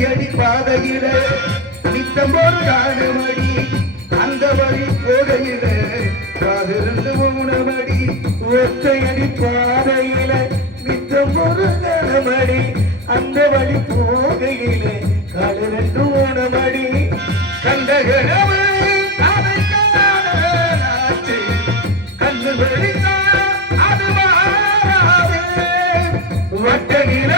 ஒத்தையடி பாதையில நித்தம் ஒரு காணமடி அந்த வழி போகையில காதிருந்து மூணமடி ஒத்தையடி பாதையில நித்தம் ஒரு காணமடி அந்த வழி போகையில காலிரண்டு மூணமடி கண்ட கிழமை கண்ணு வெளிச்சா அது வட்ட நில